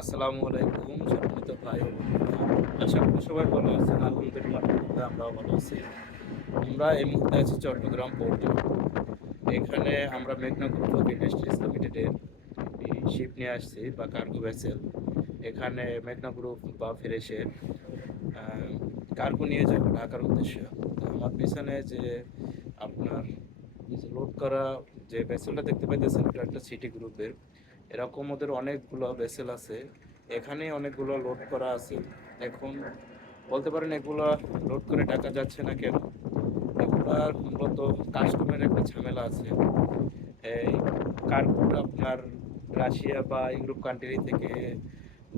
আসসালামু আলাইকুম সম্মানিত ভাই ও বন্ধুরা। আশা করি সবাই ভালো আছেন। আলহামদুলিল্লাহ আমরাও ভালো আছি। আমরা এই মুহূর্তে আছি চট্টগ্রাম পোর্টে। এখানে আমরা মেঘনা গ্রুপ অফ ইন্ডাস্ট্রিজ লিমিটেডের শিপ নিয়ে আসছি বা কার্গো ভেসেল। এখানে মেঘনা গ্রুপ বা ফ্রেশের কার্গো নিয়ে যাব ঢাকার উদ্দেশ্যে। তো আমার পিছনে যে আপনার যে লোড করা যে ভেসেলটা দেখতে পাইতেছেন এটা একটা সিটি গ্রুপের। এরকম ওদের অনেকগুলো ভেসেল আছে, এখানে অনেকগুলো লোড করা আছে। এখন বলতে পারেন এগুলো লোড করে টাকা যাচ্ছে না কেন, এগুলার মূলত কাস্টমের একটা ঝামেলা আছে। এই কার্গোটা আপনার রাশিয়া বা ইউরোপ কান্ট্রি থেকে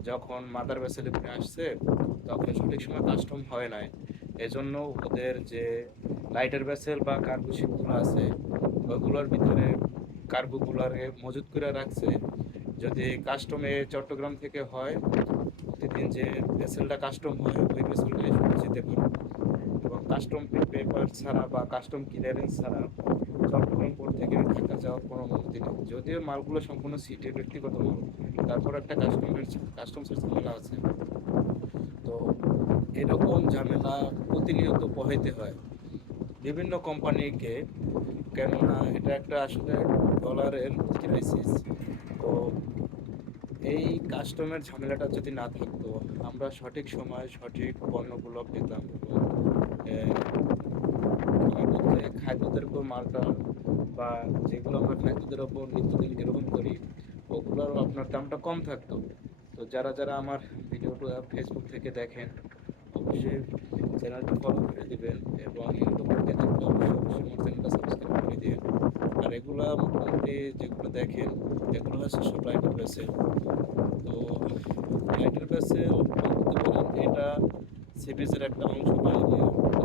যখন মাদার ভেসেলে করে আসছে তখন সঠিক সময় কাস্টম হয় নাই। এজন্য ওদের যে লাইটার ভেসেল বা কার্গো শিপগুলো আছে ওইগুলোর ভিতরে কার্গোগুলোরে মজুত করে রাখছে। যদি কাস্টমে চট্টগ্রাম থেকে হয়, প্রতিদিন যে ভেসেলটা কাস্টম হয় ওই ভেসেলটা এসে যেতে পারে। এবং কাস্টম পেপার ছাড়া বা কাস্টম ক্লিয়ারেন্স ছাড়া চট্টগ্রাম পোর্ট থেকে ঢাকা যাওয়ার কোনো অনুমতি নেই। যদিও মালগুলো সম্পূর্ণ সিটের ব্যক্তিগত মাল, তারপর একটা কাস্টমসের ঝামেলা আছে। তো এরকম ঝামেলা প্রতিনিয়ত পোহাইতে হয় বিভিন্ন কোম্পানিকে, কেননা এটা একটা আসলে ডলারের ক্রাইসিস। তো এই কাস্টমের ঝামেলাটা যদি না থাকতো, আমরা সঠিক সময়ে সঠিক পণ্যগুলো পেতাম এবং আমাদের যে খাদ্যদ্রব্য মালটা বা যেগুলো আমরা খাদ্যদ্রব্য নিত্যদিন গ্রহণ করি ওগুলোর আপনার দামটা কম থাকতো। তো যারা যারা আমার ভিডিওটা ফেসবুক থেকে দেখেন অবশ্যই চ্যানেলটা ফলো করে দিবেন এবং ইউটিউব থেকে দেখলে অবশ্যই অবশ্যই আমার চ্যানেলটা সাবস্ক্রাইব করে দিন। আর এগুলা মোটামুটি যেগুলো দেখেন এগুলো হচ্ছে সব লাইটার ভেসেল। তো লাইটার ভেসেল বলতে পারেন এটা সিরিজের একটা অংশ বাইরে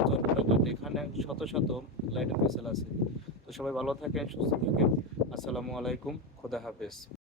চট্টগ্রাম, এখানে শত শত লাইটার ভেসেল আছে। তো সবাই ভালো থাকেন, সুস্থ থাকেন। আসসালামু আলাইকুম, খোদা হাফেজ।